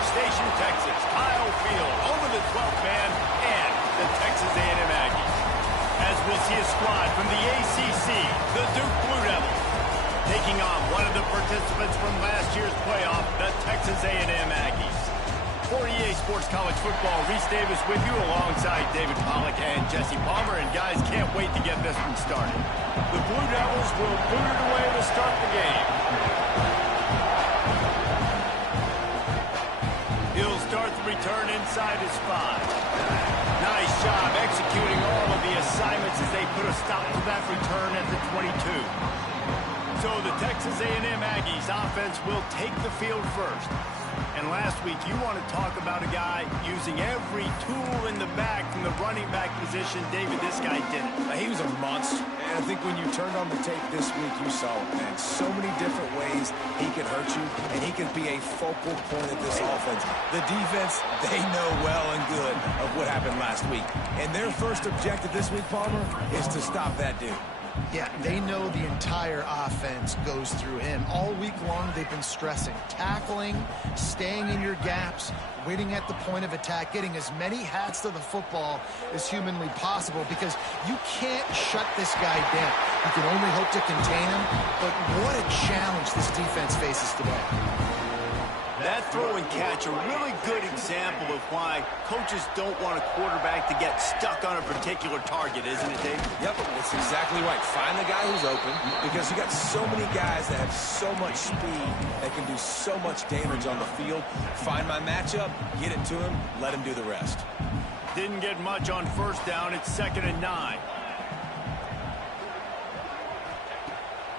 College Station, Texas, Kyle Field, over the 12th man, and the Texas A&M Aggies. As we'll see a squad from the ACC, the Duke Blue Devils, taking on one of the participants from last year's playoff, the Texas A&M Aggies. For EA Sports College Football, Reese Davis with you alongside David Pollack and Jesse Palmer. And guys, can't wait to get this one started. The Blue Devils will boot it away to start the game. He'll start the return inside his 5. Nice job executing all of the assignments as they put a stop to that return at the 22. So the Texas A&M Aggies offense will take the field first. And last week, you want to talk about a guy using every tool in the bag from the running back position. David, this guy did it. He was a monster. And I think when you turned on the tape this week, you saw it, man. So many different ways he can hurt you, and he can be a focal point of this offense. The defense, they know well and good of what happened last week. And their first objective this week, Palmer, is to stop that dude. Yeah, they know the entire offense goes through him. All week long, they've been stressing tackling, staying in your gaps, waiting at the point of attack, getting as many hats to the football as humanly possible, because you can't shut this guy down. You can only hope to contain him, but what a challenge this defense faces today. That throw and catch, a really good example of why coaches don't want a quarterback to get stuck on a particular target, isn't it, Dave? Yep, that's exactly right. Find the guy who's open, because you got so many guys that have so much speed that can do so much damage on the field. Find my matchup, get it to him, let him do the rest. Didn't get much on first down. It's 2nd and 9.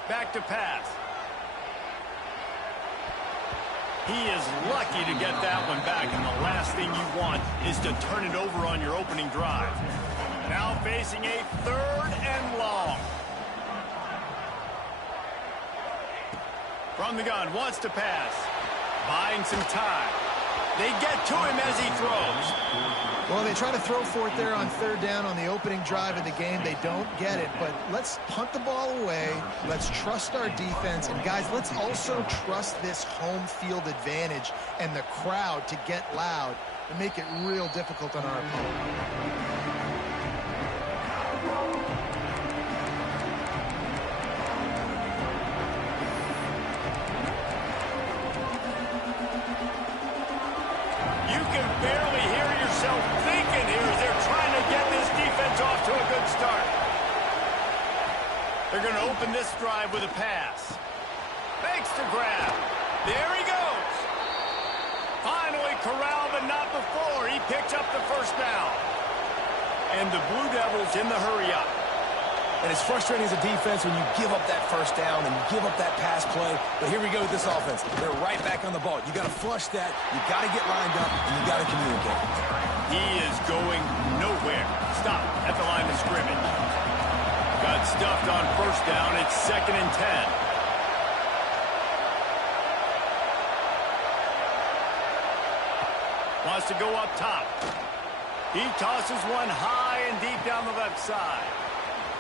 Back to pass. He is lucky to get that one back, and the last thing you want is to turn it over on your opening drive. Now facing a 3rd and long. From the gun, wants to pass. Buying some time. They get to him as he throws. Well, they try to throw for it there on 3rd down on the opening drive of the game. They don't get it, but let's punt the ball away. Let's trust our defense. And, guys, let's also trust this home field advantage and the crowd to get loud and make it real difficult on our opponent. They're going to open this drive with a pass. Fakes to grab. There he goes. Finally corralled, but not before. He picks up the first down. And the Blue Devils in the hurry up. And it's frustrating as a defense when you give up that first down and you give up that pass play. But here we go with this offense. They're right back on the ball. You got to flush that. You got to get lined up, and you got to communicate. He is going nowhere. Stop at the line of scrimmage. Got stuffed on first down. It's 2nd and 10. Wants to go up top. He tosses one high and deep down the left side.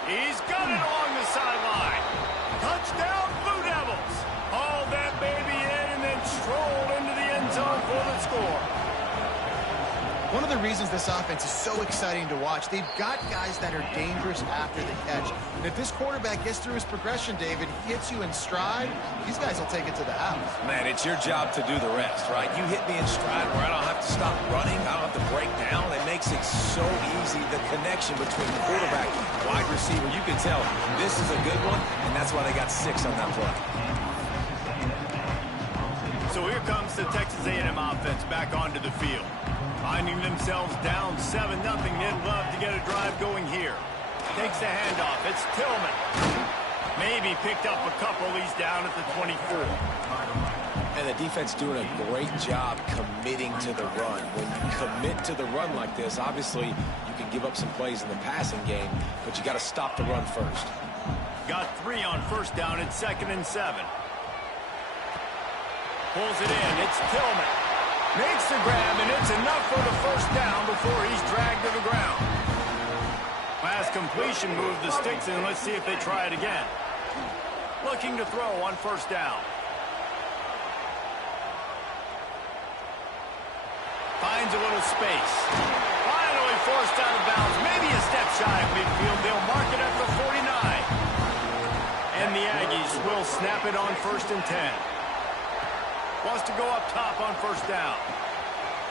He's got it along the sideline. Touchdown, Blue Devils. Hauled that baby in and then strolled into the end zone for the score. One of the reasons this offense is so exciting to watch, they've got guys that are dangerous after the catch. And if this quarterback gets through his progression, David, he hits you in stride, these guys will take it to the house. Man, it's your job to do the rest, right? You hit me in stride where I don't have to stop running, I don't have to break down. It makes it so easy, the connection between the quarterback and wide receiver. You can tell this is a good one, and that's why they got 6 on that play. So here comes the Texas A&M offense back onto the field. Finding themselves down 7-0, they'd love to get a drive going here. Takes the handoff. It's Tillman. Maybe picked up a couple. He's down at the 24. And the defense doing a great job committing to the run. When you commit to the run like this, obviously you can give up some plays in the passing game, but you got to stop the run first. Got 3 on first down. It's 2nd and 7. Pulls it in. It's Tillman. Makes the grab, and it's enough for the first down before he's dragged to the ground. Last completion moved the sticks in. Let's see if they try it again. Looking to throw on first down. finds a little space. Finally forced out of bounds. Maybe a step shy of midfield. They'll mark it at the 49. And the Aggies will snap it on 1st and 10. Wants to go up top on 1st down.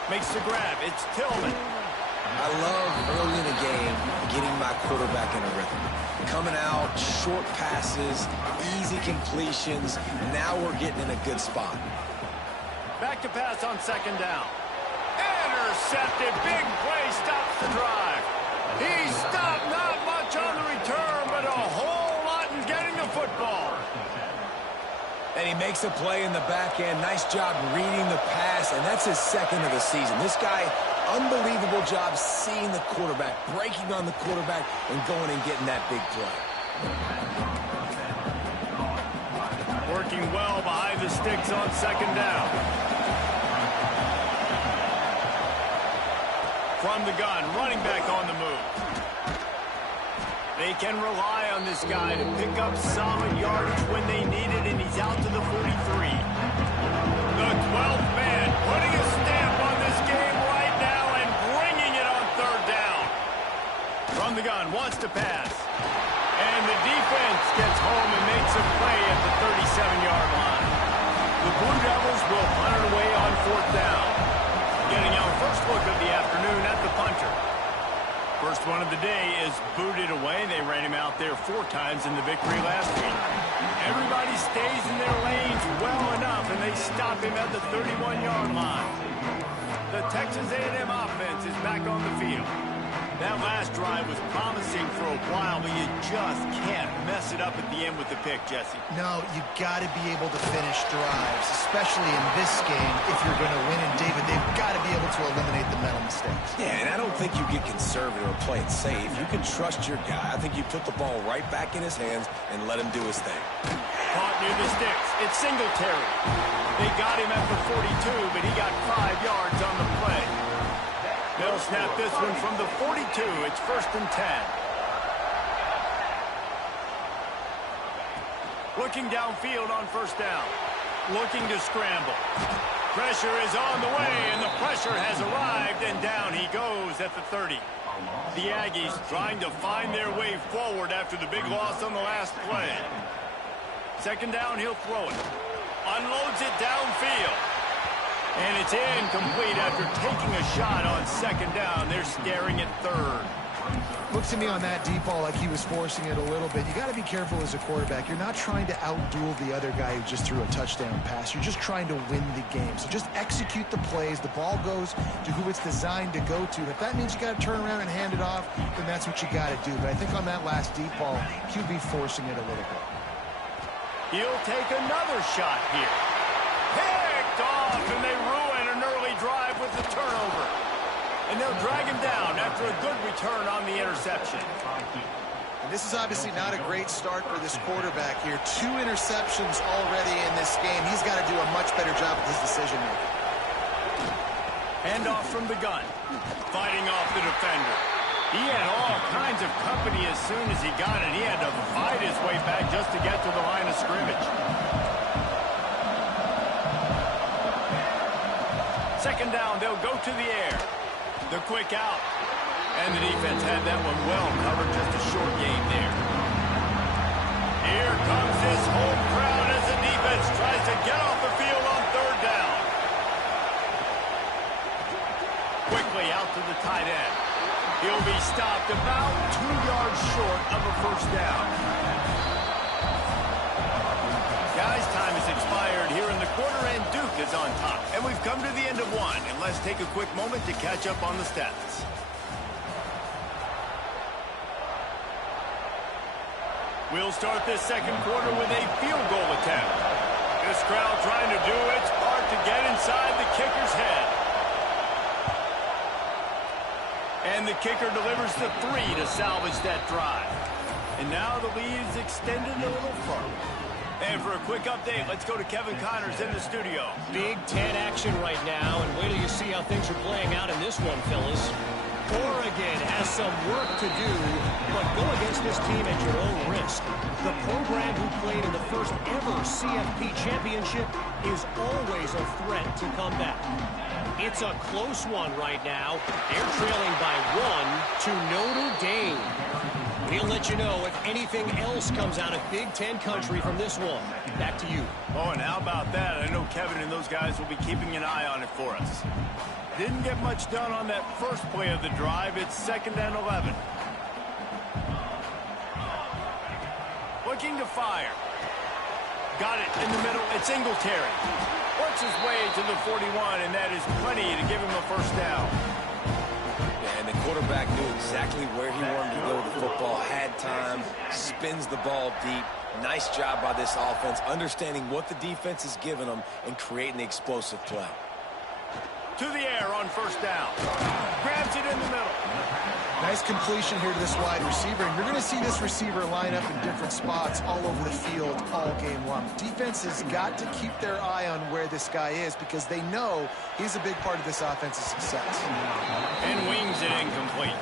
Makes the grab. It's Tillman. I love early in the game getting my quarterback in a rhythm. Coming out, short passes, easy completions. Now we're getting in a good spot. Back to pass on 2nd down. Intercepted. Big play stops the drive. He stopped not much on the return, but a whole lot in getting the football. And he makes a play in the back end. Nice job reading the pass, and that's his 2nd of the season. This guy, unbelievable job seeing the quarterback, breaking on the quarterback, and going and getting that big play. Working well behind the sticks on 2nd down. From the gun, running back on the move. They can rely on this guy to pick up solid yardage when they need it, and he's out to the 43. The 12th man putting a stamp on this game right now and bringing it on 3rd down. From the gun, wants to pass. And the defense gets home and makes a play at the 37-yard line. The Blue Devils will punt it away on 4th down. Getting our first look of the afternoon at the punter. First one of the day is booted away. They ran him out there 4 times in the victory last week. Everybody stays in their lanes well enough, and they stop him at the 31-yard line. The Texas A&M offense is back on the field. That last drive was promising for a while, but you just can't mess it up at the end with the pick, Jesse. No, you got to be able to finish drives, especially in this game. If you're going to win, and David, they've got to be able to eliminate the mental mistakes. Yeah, and I don't think you get conservative or play it safe. You can trust your guy. I think you put the ball right back in his hands and let him do his thing. Caught near the sticks. It's Singletary. They got him at the 42, but he got 5 yards on the play. They'll snap this one from the 42. It's 1st and 10. Looking downfield on 1st down. Looking to scramble. Pressure is on the way, and the pressure has arrived, and down he goes at the 30. The Aggies trying to find their way forward after the big loss on the last play. 2nd down, he'll throw it. Unloads it downfield. And it's incomplete after taking a shot on 2nd down. They're staring at 3rd. Looks to me on that deep ball like he was forcing it a little bit. You got to be careful as a quarterback. You're not trying to outduel the other guy who just threw a touchdown pass. You're just trying to win the game. So just execute the plays. The ball goes to who it's designed to go to. And if that means you got to turn around and hand it off, then that's what you got to do. But I think on that last deep ball, QB forcing it a little bit. He'll take another shot here. Picked off, and they ruin an early drive with the turnover. And they'll drag him down after a good return on the interception. And this is obviously not a great start for this quarterback here. 2 interceptions already in this game. He's got to do a much better job with his decision-making. Handoff from the gun. Fighting off the defender. He had all kinds of company as soon as he got it. He had to fight his way back just to get to the line of scrimmage. 2nd down, they'll go to the air. The quick out. And the defense had that one well covered. Just a short game there. Here comes this home crowd as the defense tries to get off the field on 3rd down. Quickly out to the tight end. He'll be stopped about 2 yards short of a 1st down. Guys, time has expired here in the quarter, and Duke is on top. And we've come to the end of one, and let's take a quick moment to catch up on the stats. We'll start this 2nd quarter with a field goal attempt. This crowd trying to do its part to get inside the kicker's head. And the kicker delivers the 3 to salvage that drive. And now the lead is extended a little further. And for a quick update, let's go to Kevin Connors in the studio. Big Ten action right now, and wait till you see how things are playing out in this one, fellas. Oregon has some work to do, but go against this team at your own risk. The program who played in the first ever CFP championship is always a threat to come back. It's a close one right now. They're trailing by 1 to Notre Dame. We'll let you know if anything else comes out of Big Ten country from this one. Back to you. Oh, and how about that? I know Kevin and those guys will be keeping an eye on it for us. Didn't get much done on that first play of the drive. It's 2nd and 11. Looking to fire. Got it in the middle. It's Singletary. Works his way to the 41, and that is plenty to give him a first down. Yeah, and the quarterback knew exactly where he wanted to go with the football, had time, spins the ball deep. Nice job by this offense, understanding what the defense is giving them and creating the explosive play. To the air on first down. Grabs it in the middle. Nice completion here to this wide receiver, and you're going to see this receiver line up in different spots all over the field all game long. Defense has got to keep their eye on where this guy is because they know he's a big part of this offense's success. And wings it incomplete.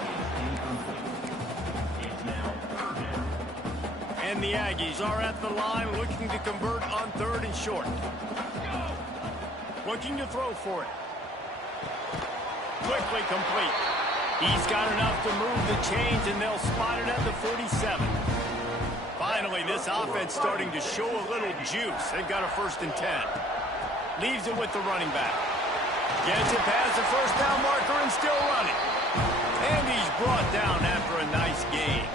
And the Aggies are at the line looking to convert on 3rd and short. Looking to throw for it. Quickly complete. He's got enough to move the chains, and they'll spot it at the 47. Finally, this offense starting to show a little juice. They've got a 1st and 10. Leaves it with the running back. Gets it past the first down marker and still running. And he's brought down after a nice gain.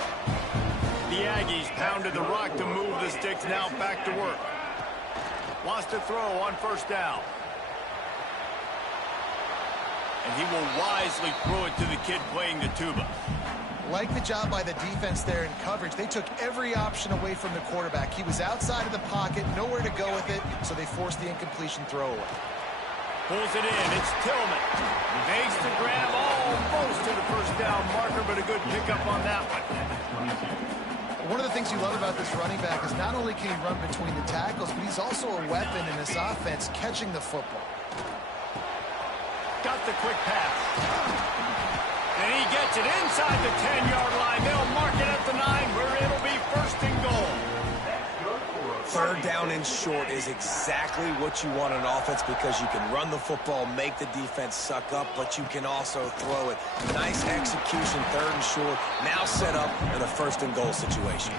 The Aggies pounded the rock to move the sticks, now back to work. Wants to throw on first down. And he will wisely throw it to the kid playing the tuba. Like the job by the defense there in coverage. They took every option away from the quarterback. He was outside of the pocket, nowhere to go with it, so they forced the incompletion throwaway. Pulls it in. It's Tillman. Makes the grab almost to the first down marker, but a good pickup on that one. One of the things you love about this running back is not only can he run between the tackles, but he's also a weapon in this offense catching the football. Got the quick pass. And he gets it inside the 10-yard line. They'll mark it at the 9 where it'll be 1st and goal. 3rd down and short is exactly what you want in an offense because you can run the football, make the defense suck up, but you can also throw it. Nice execution, 3rd and short. Now set up in a 1st and goal situation.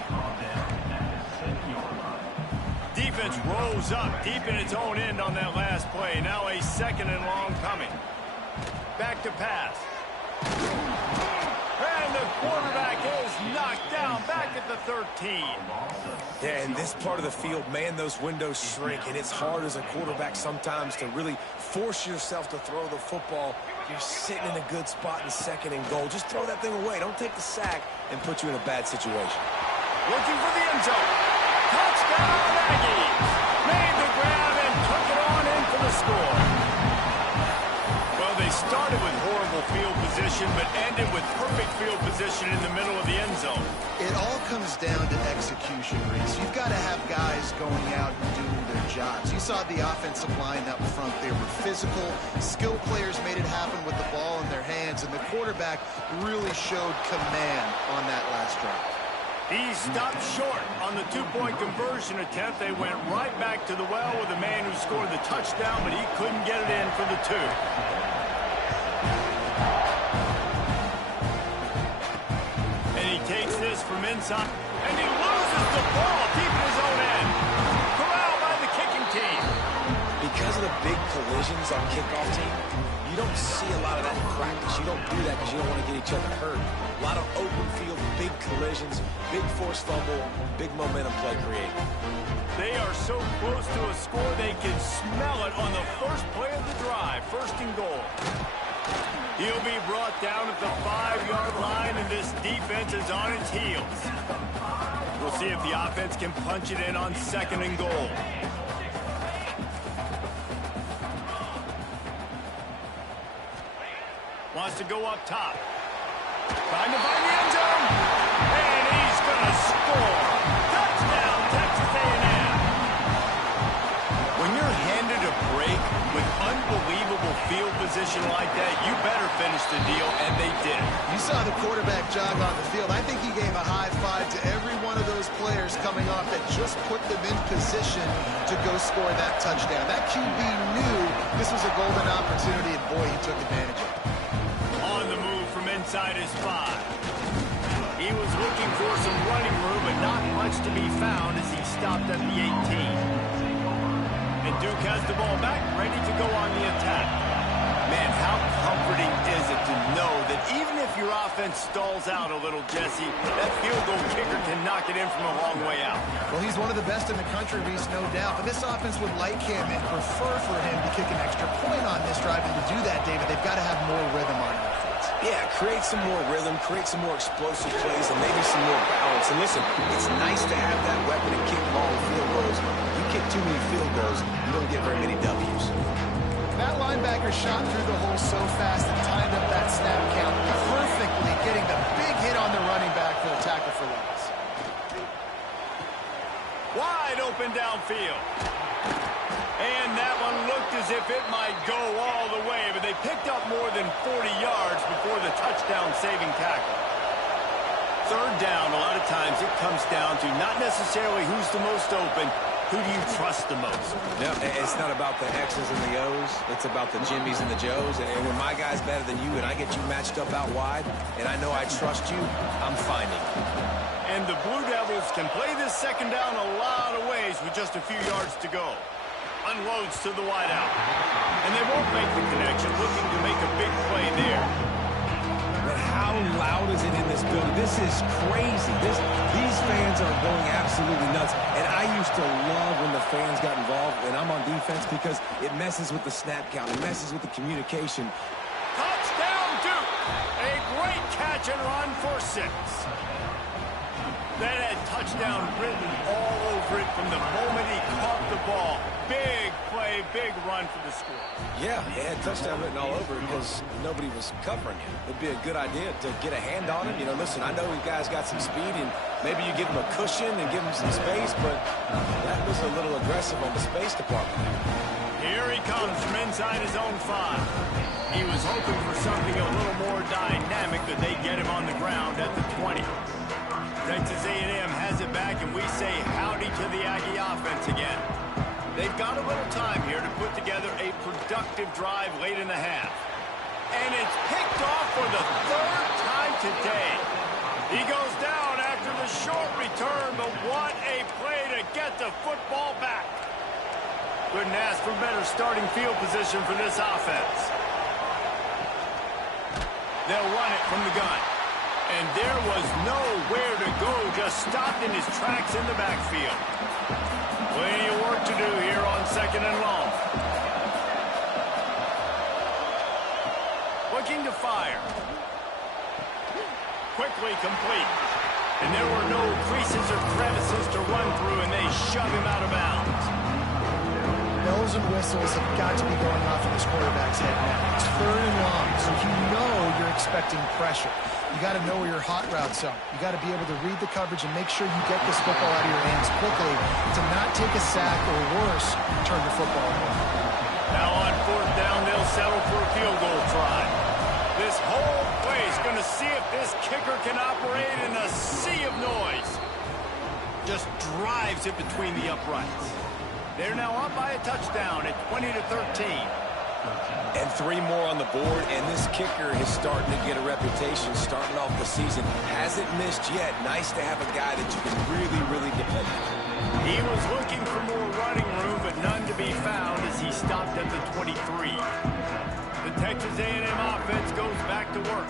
Defense rose up deep in its own end on that last play. Now a 2nd and long coming. Back to pass. And the quarterback is knocked down back at the 13. Yeah, in this part of the field, man, those windows shrink, and it's hard as a quarterback sometimes to really force yourself to throw the football. You're sitting in a good spot in 2nd and goal. Just throw that thing away. Don't take the sack and put you in a bad situation. Looking for the end zone. Touchdown, Aggies! Made the grab and took it on in for the score. Well, they started with horrible field position, but ended with perfect field position in the middle of the end zone. It all comes down to execution, Reese. You've got to have guys going out and doing their jobs. You saw the offensive line up front. They were physical. Skilled players made it happen with the ball in their hands, and the quarterback really showed command on that last drive. He stopped short on the 2-point conversion attempt. They went right back to the well with the man who scored the touchdown, but he couldn't get it in for the 2. And he takes this from inside, and he loses the ball deep in his own end. Corralled by the kicking team. Because of the big collisions on kickoff team, you don't see a lot of that in practice. You don't do that because you don't want to get each other hurt. A lot of open field, big collisions, big forced fumble, big momentum play created. They are so close to a score they can smell it on the first play of the drive. 1st and goal. He'll be brought down at the 5-yard line, and this defense is on its heels. We'll see if the offense can punch it in on 2nd and goal. Wants to go up top. Trying to find the end zone. And he's going to score. Touchdown, Texas A&M. When you're handed a break, With unbelievable field position like that, you better finish the deal, and they did. You saw the quarterback jog on the field. I think he gave a high five to every one of those players coming off that just put them in position to go score that touchdown. That QB knew this was a golden opportunity, and boy, he took advantage of it. On the move from inside his 5. He was looking for some running room, but not much to be found as he stopped at the 18. And Duke has the ball back, ready to go on the attack. Man, how comforting is it to know that even if your offense stalls out a little, Jesse, that field goal kicker can knock it in from a long way out. Well, he's one of the best in the country, Reese, no doubt. But this offense would like him and prefer for him to kick an extra point on this drive. And to do that, David, they've got to have more rhythm on offense. Yeah, create some more rhythm, create some more explosive plays, and maybe some more balance. And listen, it's nice to have that weapon to kick long field goals. You kick too many field goals, you don't get very many W's. That linebacker shot through the hole so fast and timed up that snap count perfectly, getting the big hit on the running back for the tackle for loss. Wide open downfield. And that one looked as if it might go all the way, but they picked up more than 40 yards before the touchdown-saving tackle. Third down, a lot of times it comes down to not necessarily who's the most open, who do you trust the most? Yeah, it's not about the X's and the O's. It's about the Jimmys and the Joes. And when my guy's better than you and I get you matched up out wide, and I know I trust you, I'm finding you. And the Blue Devils can play this second down a lot of ways with just a few yards to go. Unloads to the wideout. And they won't make the connection, looking to make a big play there. But how loud is it in this building? This is crazy. These fans are going absolutely nuts. And I used to love when the fans got involved when I'm on defense because it messes with the snap count. It messes with the communication. Touchdown, Duke! A great catch and run for 6. That had touchdown written all over it from the moment he caught the ball. Big play, big run for the score. Yeah, it had touchdown written all over it because nobody was covering him. It'd be a good idea to get a hand on him. You know, listen, I know you guys got some speed, and maybe you give him a cushion and give him some space, but that was a little aggressive on the space department. Here he comes from inside his own 5. He was hoping for something a little more dynamic, but they get him on the ground at the 20. Texas A&M has it back, and we say howdy to the Aggie offense again. They've got a little time here to put together a productive drive late in the half. And it's picked off for the 3rd time today. He goes down after the short return, but what a play to get the football back. Couldn't ask for better starting field position for this offense. They'll run it from the gun. And there was nowhere to go, just stopped in his tracks in the backfield. Plenty of work to do here on 2nd and long. Looking to fire. Quickly complete. And there were no creases or crevices to run through, and they shove him out of bounds. Bells and whistles have got to be going off in this quarterback's head now. It's 3rd and long, so you know you're expecting pressure. You got to know where your hot routes are. You got to be able to read the coverage and make sure you get this football out of your hands quickly to not take a sack or worse, turn the football over. Now on 4th down, they'll settle for a field goal try. This whole place going to see if this kicker can operate in a sea of noise. Just drives it between the uprights. They're now up by a touchdown at 20-13. And 3 more on the board, and this kicker is starting to get a reputation starting off the season. Hasn't missed yet. Nice to have a guy that you can really, really depend on. He was looking for more running room, but none to be found as he stopped at the 23. The Texas A&M offense goes back to work.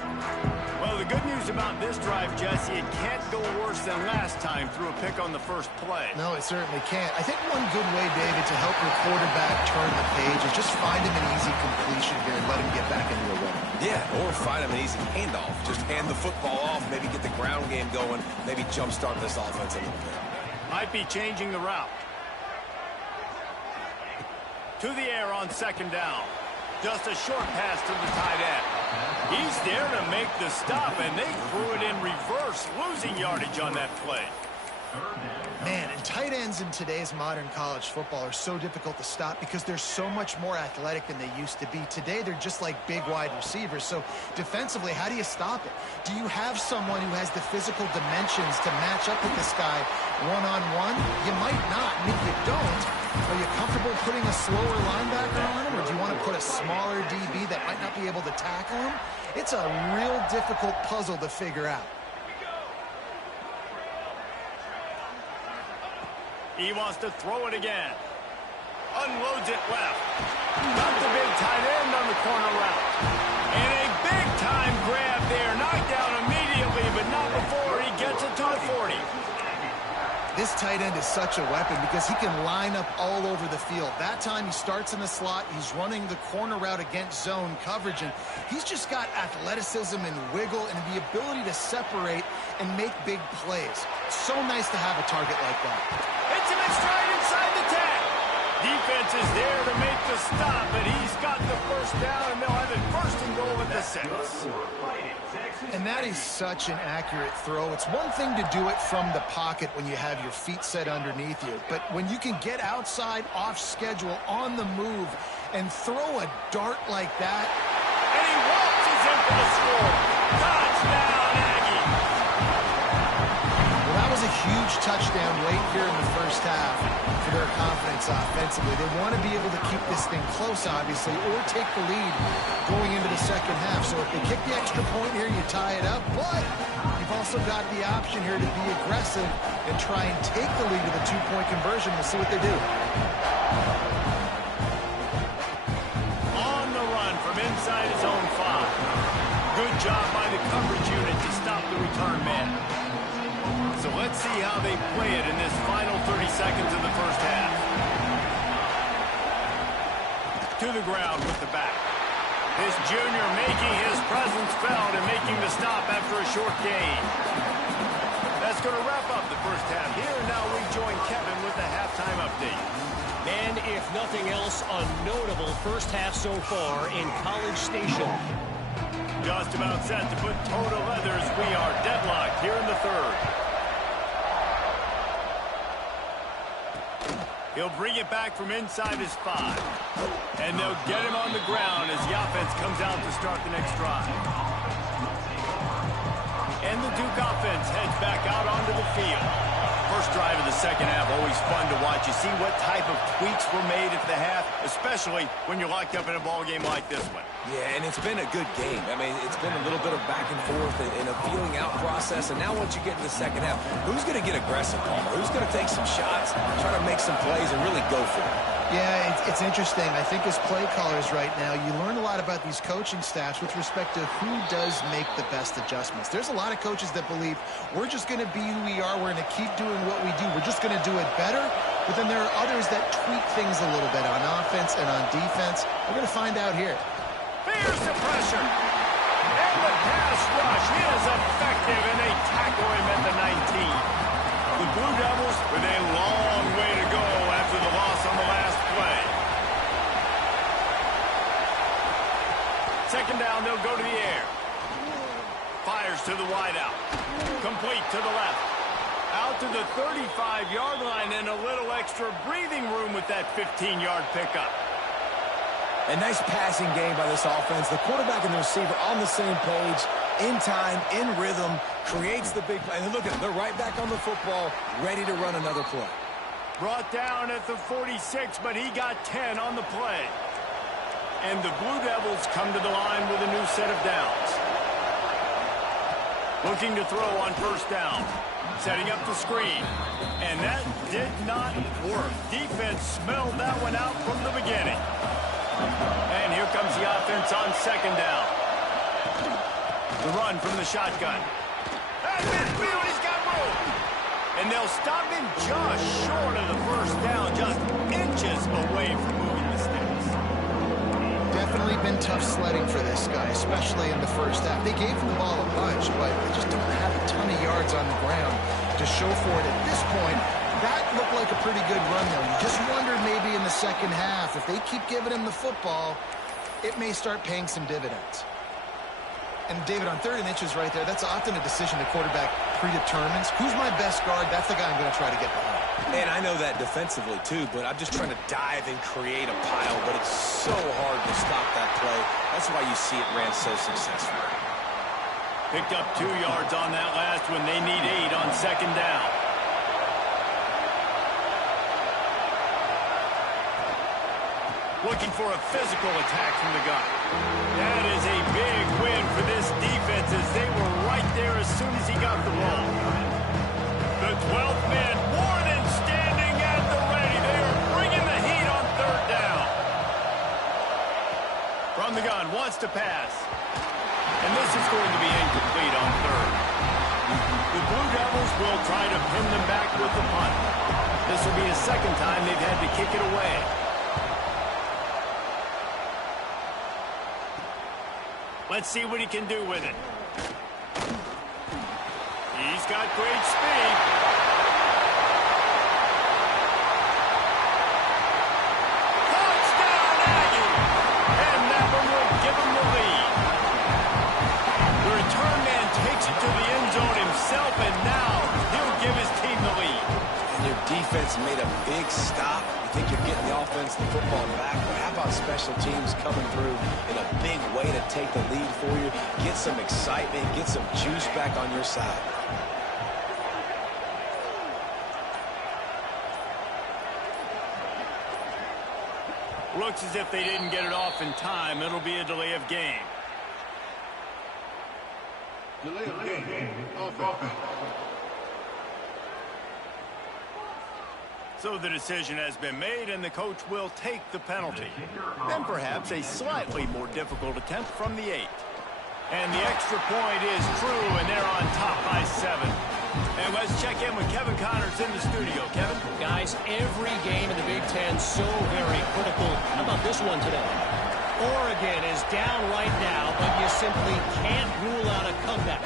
Well, the good news about this drive, Jesse, it can't go worse than last time through a pick on the first play. No, it certainly can't. I think one good way, David, to help your quarterback turn the page is just find him an easy completion here and let him get back into a rhythm. Yeah, or find him an easy handoff. Just hand the football off, maybe get the ground game going, maybe jumpstart this offense a little bit. Might be changing the route. To the air on 2nd down. Just a short pass to the tight end. He's there to make the stop, and they threw it in reverse, losing yardage on that play. Man, and tight ends in today's modern college football are so difficult to stop because they're so much more athletic than they used to be. Today, they're just like big wide receivers. So defensively, how do you stop it? Do you have someone who has the physical dimensions to match up with this guy one-on-one? You might not. And if you don't, are you comfortable putting a slower linebacker on him? Or do you want to put a smaller DB that might not be able to tackle him? It's a real difficult puzzle to figure out. He wants to throw it again. Unloads it left. Got the big tight end on the corner route. And a big-time grab there. Knocked down immediately, but not before he gets it to the 40. This tight end is such a weapon because he can line up all over the field. That time he starts in the slot. He's running the corner route against zone coverage, and he's just got athleticism and wiggle and the ability to separate and make big plays. So nice to have a target like that. Hits him in stride inside the 10. Defense is there to make the stop, but he's got the first down, and they'll have it first and goal at the 6. And that is such an accurate throw. It's one thing to do it from the pocket when you have your feet set underneath you, but when you can get outside, off schedule, on the move, and throw a dart like that. And he waltzes in for the score. Touchdown, Aggie. Well, that was a huge touchdown late here in the first half for their confidence offensively. They want to be able to keep this thing close, obviously, or take the lead going into the second half. So if they kick the extra point here, you tie it up. But you've also got the option here to be aggressive and try and take the lead to the two-point conversion. We'll see what they do. On the run from inside his own 5. Good job by the coverage unit to stop the return man. So let's see how they play it in this final 30 seconds of the first half. To the ground with the back. This junior making his presence felt and making the stop after a short gain. That's going to wrap up the first half here. Now we join Kevin with the halftime update. And if nothing else, a notable first half so far in College Station. Just about set to put toe to leathers. We are deadlocked here in the third. He'll bring it back from inside his 5. And they'll get him on the ground as the offense comes out to start the next drive. And the Duke offense heads back out onto the field. First drive of the second half, always fun to watch. You see what type of tweaks were made at the half, especially when you're locked up in a ball game like this one. Yeah, and it's been a good game. I mean, it's been a little bit of back and forth and a feeling out process. And now once you get in the second half, who's going to get aggressive, Palmer? Who's going to take some shots, try to make some plays, and really go for it? Yeah, it's interesting. I think as play callers right now, you learn a lot about these coaching staffs with respect to who does make the best adjustments. There's a lot of coaches that believe we're just going to be who we are. We're going to keep doing what we do. We're just going to do it better. But then there are others that tweak things a little bit on offense and on defense. We're going to find out here. Here's the pressure. And the pass rush is effective, and they tackle him at the 19. The Blue Devils with a long way to go after the loss on the last play. Second down, they'll go to the air. Fires to the wideout. Complete to the left. Out to the 35-yard line, and a little extra breathing room with that 15-yard pickup. A nice passing game by this offense. The quarterback and the receiver on the same page, in time, in rhythm, creates the big play. And look at it, they're right back on the football, ready to run another play. Brought down at the 46, but he got 10 on the play. And the Blue Devils come to the line with a new set of downs. Looking to throw on first down. Setting up the screen. And that did not work. Defense smelled that one out from the beginning. And here comes the offense on second down. The run from the shotgun. And midfield, he's got room. And they'll stop him just short of the first down, just inches away from moving the sticks. Definitely been tough sledding for this guy, especially in the first half. They gave him the ball a bunch, but they just don't have a ton of yards on the ground to show for it at this point. That looked like a pretty good run, though. You just wonder maybe in the second half, if they keep giving him the football, it may start paying some dividends. And, David, on 3rd and inches right there, that's often a decision the quarterback predetermines. Who's my best guard? That's the guy I'm going to try to get behind. And I know that defensively, too, but I'm just trying to dive and create a pile, but it's so hard to stop that play. That's why you see it ran so successfully. Picked up 2 yards on that last one. They need 8 on 2nd down. Looking for a physical attack from the gun. That is a big win for this defense as they were right there as soon as he got the ball. The 12th man more than standing at the ready. They are bringing the heat on 3rd down. From the gun, wants to pass. And this is going to be incomplete on 3rd. The Blue Devils will try to pin them back with the punt. This will be the 2nd time they've had to kick it away. Let's see what he can do with it. He's got great speed. Touchdown, Aggie! And that one will give him the lead. The return man takes it to the end zone himself, and now he'll give his team the lead. And your defense made a big stop. You think you're getting the offense, the football back, but how about special teams coming through in a big way to take the lead for you, get some excitement, get some juice back on your side. Looks as if they didn't get it off in time. It'll be a delay of game. Delay of game. Offense. So the decision has been made, and the coach will take the penalty. And perhaps a slightly more difficult attempt from the 8. And the extra point is true, and they're on top by 7. And let's check in with Kevin Connors in the studio. Kevin? Guys, every game in the Big Ten so very critical. How about this one today? Oregon is down right now, but you simply can't rule out a comeback.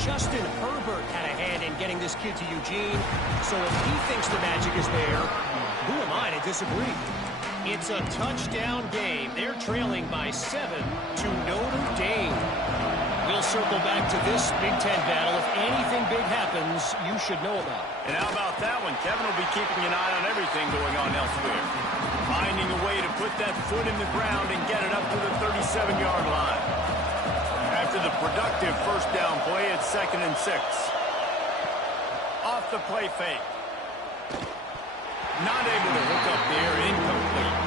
Justin Herbert had a hand in getting this kid to Eugene, so if he thinks the magic is there, who am I to disagree? It's a touchdown game. They're trailing by 7 to Notre Dame. We'll circle back to this Big Ten battle. If anything big happens, you should know about it. And how about that one? Kevin will be keeping an eye on everything going on elsewhere. Finding a way to put that foot in the ground and get it up to the 37-yard line. After the productive first down play, it's 2nd and 6. Off the play fake. Not able to hook up there, incomplete.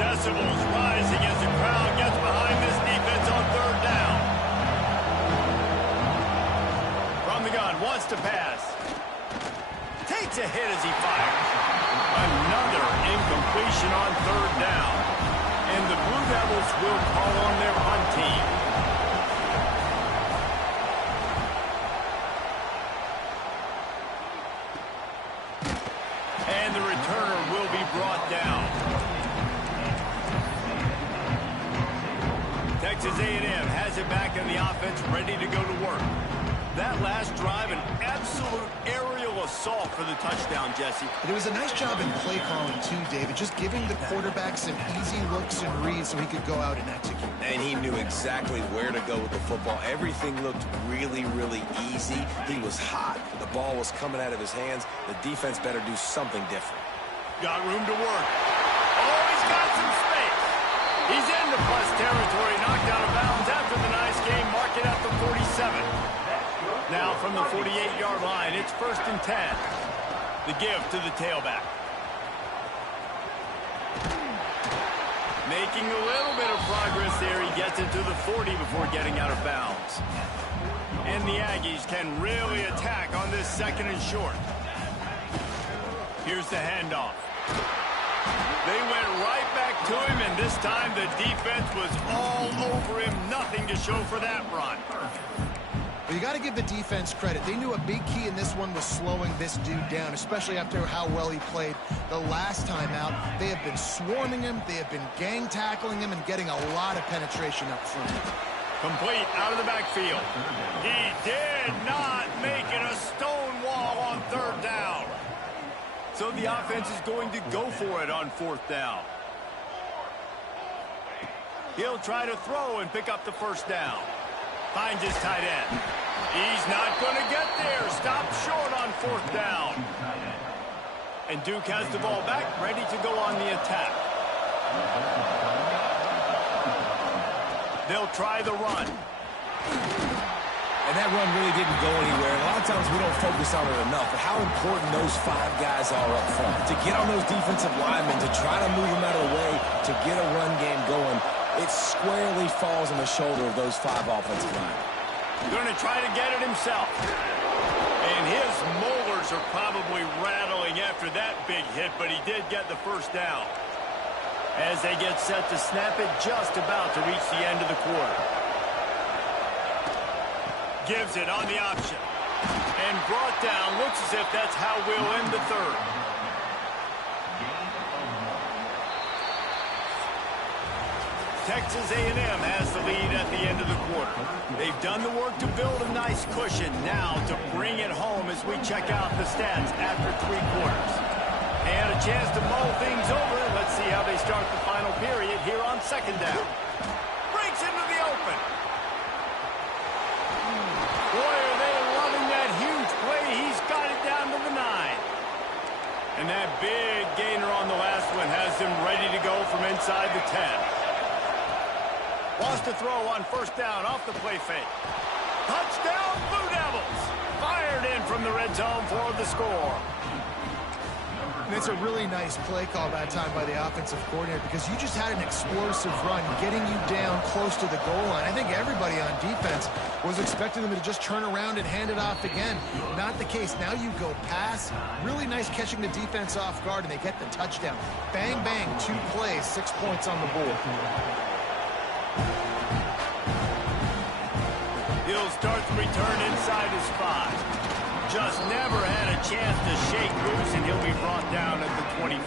Decibels rising as the crowd gets behind this defense on 3rd down. From the gun, wants to pass. Takes a hit as he fires. Another incompletion on 3rd down. And the Blue Devils will call on their punt team. And the returner will be brought down. Texas A&M has it back in the offense, ready to go to work. That last drive, an absolute aerial assault for the touchdown, Jesse. But it was a nice job in play calling, too, David, just giving the quarterback some easy looks and reads so he could go out and execute. And he knew exactly where to go with the football. Everything looked really, really easy. He was hot. The ball was coming out of his hands. The defense better do something different. Got room to work. Oh, he's got some space. He's into plus territory, knocked out of bounds after the nice game. Mark it at the 47. Now from the 48-yard line, it's 1st and 10. The give to the tailback. Making a little bit of progress there. He gets it to the 40 before getting out of bounds. And the Aggies can really attack on this 2nd and short. Here's the handoff. They went right back to him, and this time the defense was all over him. Nothing to show for that run. Well, you got to give the defense credit. They knew a big key in this one was slowing this dude down, especially after how well he played the last time out. They have been swarming him. They have been gang tackling him and getting a lot of penetration up front. Complete out of the backfield. He did not make it a stone wall on 3rd down. So the offense is going to go for it on 4th down. He'll try to throw and pick up the first down. Finds his tight end. He's not going to get there. Stop short on fourth down. And Duke has the ball back, ready to go on the attack. They'll try the run. And that run really didn't go anywhere. A lot of times we don't focus on it enough, but how important those 5 guys are up front. To get on those defensive linemen, to try to move them out of the way, to get a run game going, it squarely falls on the shoulder of those 5 offensive linemen. Going to try to get it himself. And his molars are probably rattling after that big hit, but he did get the first down. As they get set to snap it, just about to reach the end of the quarter. Gives it on the option. And brought down. Looks as if that's how we'll end the third. Texas A&M has the lead at the end of the quarter. They've done the work to build a nice cushion. Now to bring it home as we check out the stats after 3 quarters. And a chance to mull things over. Let's see how they start the final period here on second down. Breaks into the open. Boy, are they loving that huge play. He's got it down to the 9. And that big gainer on the last one has him ready to go from inside the 10. Wants to throw on first down off the play fake. Touchdown, Blue Devils. Fired in from the red zone for the score. And it's a really nice play call that time by the offensive coordinator because you just had an explosive run getting you down close to the goal line. I think everybody on defense was expecting them to just turn around and hand it off again. Not the case. Now you go pass. Really nice catching the defense off guard, and they get the touchdown. Bang, bang, 2 plays, 6 points on the board. He'll start the return inside his 5. Just never had a chance to shake loose, and he'll be brought down at the 24.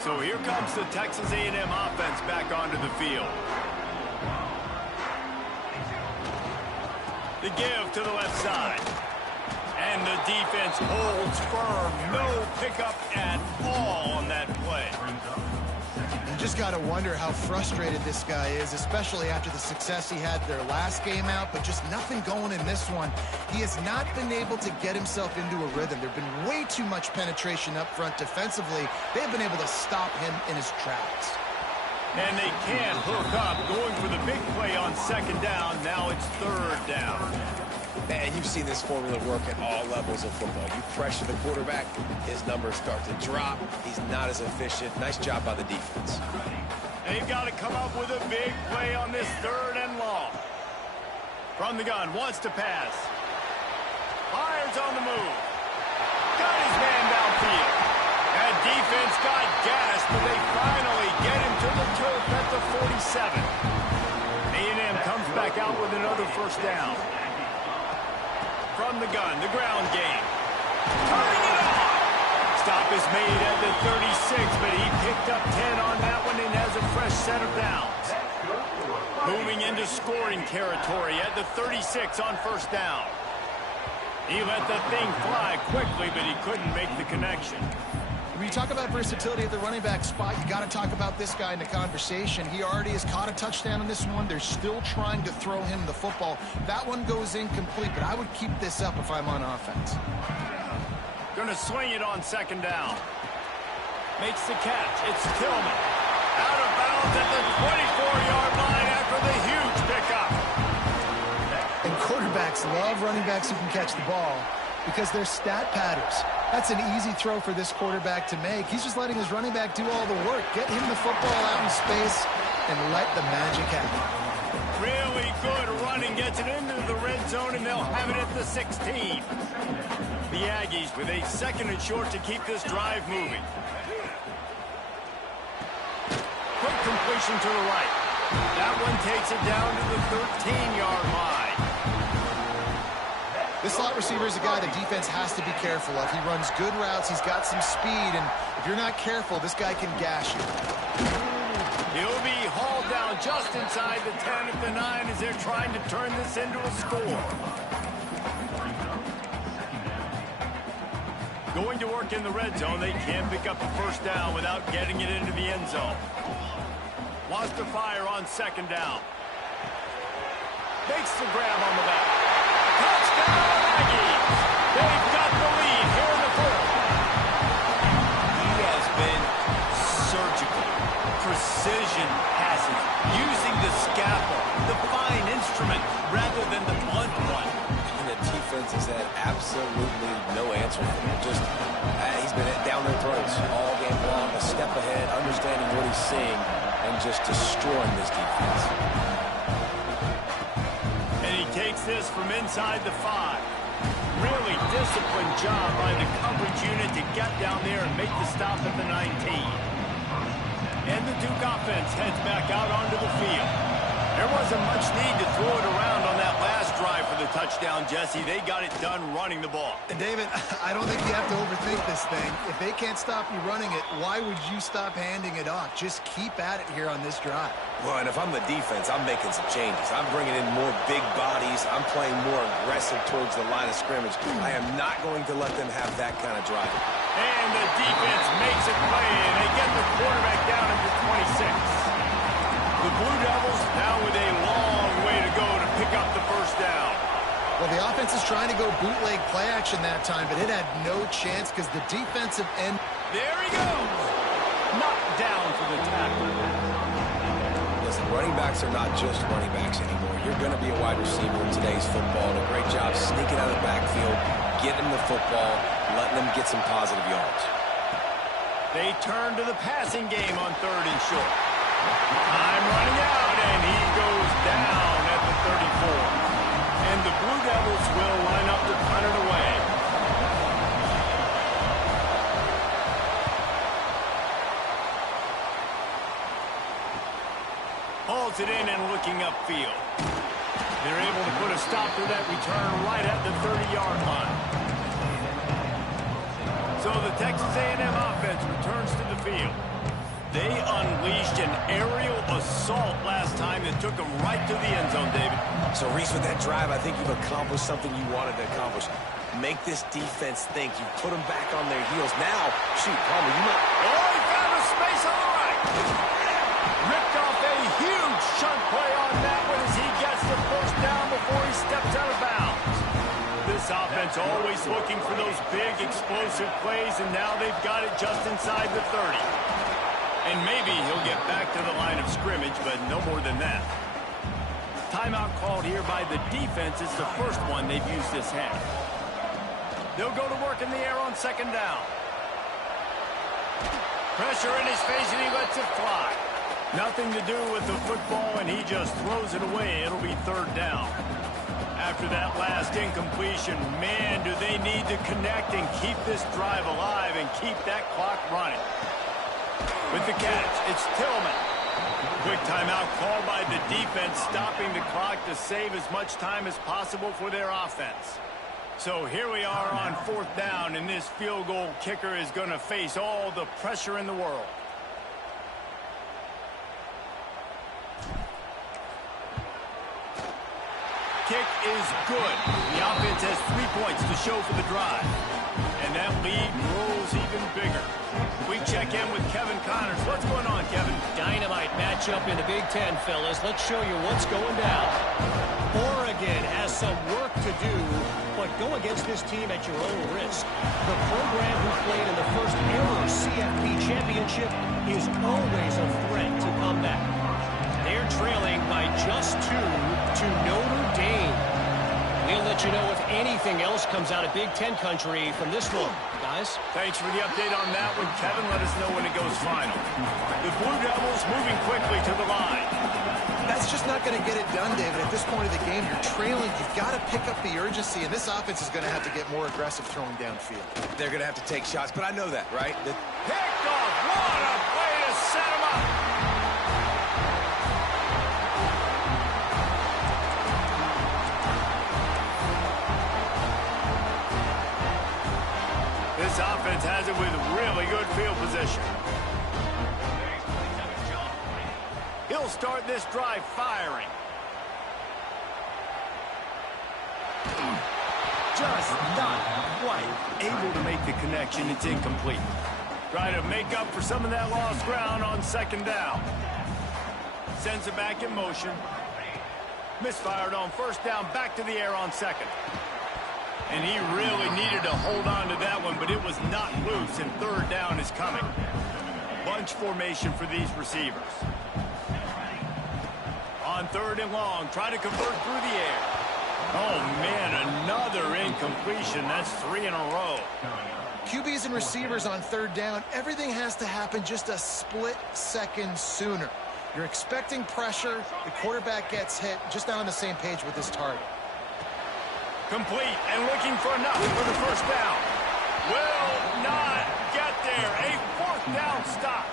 So here comes the Texas A&M offense back onto the field. The give to the left side. And the defense holds firm. No pickup at all on that play. You just got to wonder how frustrated this guy is, especially after the success he had their last game out, but just nothing going in this one. He has not been able to get himself into a rhythm. There's been way too much penetration up front defensively. They've been able to stop him in his tracks. And they can't hook up, going for the big play on second down. Now it's third down. Man, you've seen this formula work at all levels of football. You pressure the quarterback, his numbers start to drop. He's not as efficient. Nice job by the defense. They've got to come up with a big play on this third and long. From the gun, wants to pass. Fires on the move. Got his man downfield. That defense got gassed, but they finally get him to the turf at the 47. A&M comes back out with another first down. From the gun, the ground game. Turning it on. Stop is made at the 36, but he picked up 10 on that one and has a fresh set of downs. Moving into scoring territory at the 36 on first down. He let the thing fly quickly, but he couldn't make the connection. When you talk about versatility at the running back spot, you got to talk about this guy in the conversation. He already has caught a touchdown on this one. They're still trying to throw him the football. That one goes incomplete, but I would keep this up if I'm on offense. Going to swing it on second down. Makes the catch. It's Tillman. Out of bounds at the 24-yard line after the huge pickup. And quarterbacks love running backs who can catch the ball because they're stat patterns. That's an easy throw for this quarterback to make. He's just letting his running back do all the work. Get him the football out in space and let the magic happen. Really good running. Gets it into the red zone, and they'll have it at the 16. The Aggies with a second and short to keep this drive moving. Quick completion to the right. That one takes it down to the 13-yard line. This slot receiver is a guy the defense has to be careful of. He runs good routes. He's got some speed, and if you're not careful, this guy can gash you. He'll be hauled down just inside the 10 at the 9 as they're trying to turn this into a score. Going to work in the red zone. They can't pick up the first down without getting it into the end zone. Wants to fire on second down. Makes the grab on the back. Touchdown, Aggies! They've got the lead here in the fourth. He has been surgical. Precision passes. Using the scalpel, the fine instrument, rather than the blunt one. And the defense has had absolutely no answer for him. Just, he's been down their throats all game long, a step ahead, understanding what he's seeing, and just destroying this defense. And he takes this from inside the 5. Really disciplined job by the coverage unit to get down there and make the stop at the 19. And the Duke offense heads back out onto the field. There wasn't much need to throw it around on that last drive for the touchdown, Jesse. They got it done running the ball. And David, I don't think you have to overthink this thing. If they can't stop you running it, why would you stop handing it off? Just keep at it here on this drive. Well, and if I'm the defense, I'm making some changes. I'm bringing in more big bodies. I'm playing more aggressive towards the line of scrimmage. I am not going to let them have that kind of drive. And the defense makes a play, and they get the quarterback down into 26. The Blue Devils now with a long way to go to pick up the first down. Well, the offense is trying to go bootleg play action that time, but it had no chance because the defensive end... There he goes! Knocked down for the tackle. Listen, running backs are not just running backs anymore. You're going to be a wide receiver in today's football, and a great job sneaking out of the backfield, getting the football, letting them get some positive yards. They turn to the passing game on 3rd and short. Time running out, and he goes down at the 34. And the Blue Devils will line up to punt it away. Hauls it in and looking upfield. They're able to put a stop to that return right at the 30-yard line. So the Texas A&M offense returns to the field. They unleashed an aerial assault last time that took them right to the end zone, David. So, Reese, with that drive, I think you've accomplished something you wanted to accomplish. Make this defense think. You put them back on their heels. Now, shoot, Palmer, you might... Oh, he found a space on the right. Ripped off a huge chunk play on that one as he gets the first down before he steps out of bounds. This offense always looking for those big, explosive plays, and now they've got it just inside the 30. And maybe he'll get back to the line of scrimmage, but no more than that. Timeout called here by the defense. It's the first one they've used this half. They'll go to work in the air on second down. Pressure in his face, and he lets it fly. Nothing to do with the football, and he just throws it away. It'll be 3rd down. After that last incompletion, man, do they need to connect and keep this drive alive and keep that clock running. With the catch, it's Tillman. Quick timeout called by the defense, stopping the clock to save as much time as possible for their offense. So here we are on 4th down, and this field goal kicker is going to face all the pressure in the world. Kick is good. The offense has 3 points to show for the drive. And that lead grows even bigger. We check in with Kevin Connors. What's going on, Kevin? Dynamite matchup in the Big Ten, fellas. Let's show you what's going down. Oregon has some work to do, but go against this team at your own risk. The program who played in the first ever CFP championship is always a threat to come back. They're trailing by just 2 to Notre Dame. We'll let you know if anything else comes out of Big Ten country from this one, guys. Thanks for the update on that one, Kevin. Let us know when it goes final. The Blue Devils moving quickly to the line. That's just not going to get it done, David. At this point of the game, you're trailing. You've got to pick up the urgency, and this offense is going to have to get more aggressive throwing downfield. They're going to have to take shots, but I know that, right? Picked off. What a play to set him up. This offense has it with really good field position. He'll start this drive firing. Just not quite able to make the connection. It's incomplete. Try to make up for some of that lost ground on second down. sends it back in motion. Misfired on first down, back to the air on second. And he really needed to hold on to that one, but it was not loose, and third down is coming. Bunch formation for these receivers. On third and long, try to convert through the air. Oh, man, another incompletion. That's 3 in a row. QBs and receivers on third down, everything has to happen just a split second sooner. You're expecting pressure, the quarterback gets hit, just not on the same page with his target. Complete and looking for enough for the first down. Will not get there. A fourth down stop.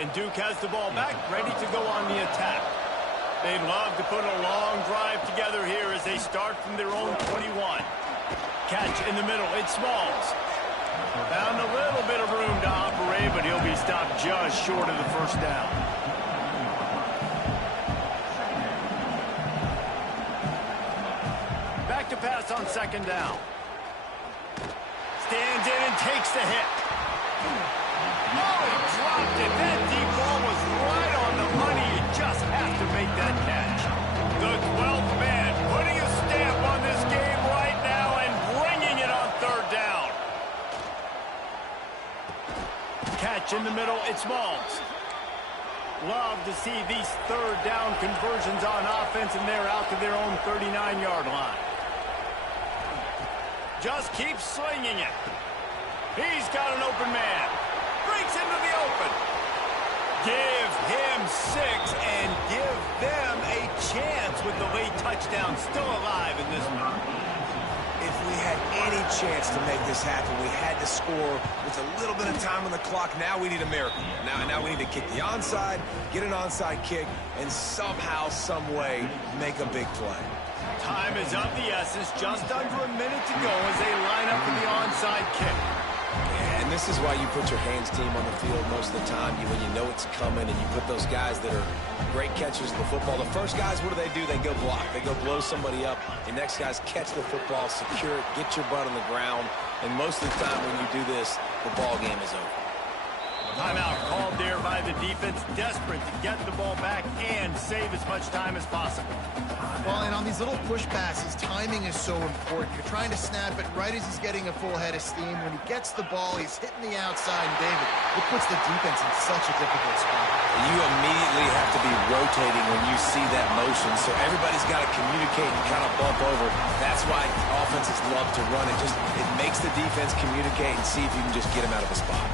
And Duke has the ball back, ready to go on the attack. They'd love to put a long drive together here as they start from their own 21. Catch in the middle, it's Smalls. Found a little bit of room to operate, but he'll be stopped just short of the first down. Back to pass on second down. Stands in and takes the hit. Oh, he dropped it. That deep ball was right on the money. You just have to make that catch. The 12th man putting a stamp on this game right now and bringing it on third down. Catch in the middle, it's Smalls. Love to see these third down conversions on offense, and they're out to their own 39-yard line. Just keep slinging it. He's got an open man. Breaks into the open. Give him 6 and give them a chance with the late touchdown still alive in this one. If we had any chance to make this happen, we had to score with a little bit of time on the clock. Now we need a miracle. Now we need to kick the onside, get an onside kick, and somehow, some way, make a big play. Time is of the essence. Just under a minute to go as they line up for the onside kick. And this is why you put your hands team on the field most of the time. When you know it's coming, and you put those guys that are great catchers of the football. The first guys, what do? They go block. They go blow somebody up. The next guys catch the football, secure it, get your butt on the ground. And most of the time when you do this, the ball game is over. Timeout called there by the defense, desperate to get the ball back and save as much time as possible. Well, and on these little push passes, timing is so important. You're trying to snap it right as he's getting a full head of steam. When he gets the ball, he's hitting the outside. And David, it puts the defense in such a difficult spot. You immediately have to be rotating when you see that motion, so everybody's got to communicate and kind of bump over. That's why offenses love to run it. It makes the defense communicate and see if you can just get him out of a spot.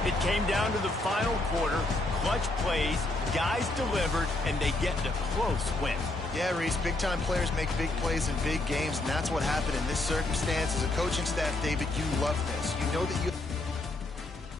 It came down to the final quarter. Clutch plays, guys delivered, and they get a close win. Yeah, Reese, big-time players make big plays in big games, and that's what happened in this circumstance. As a coaching staff, David, you love this. You know that you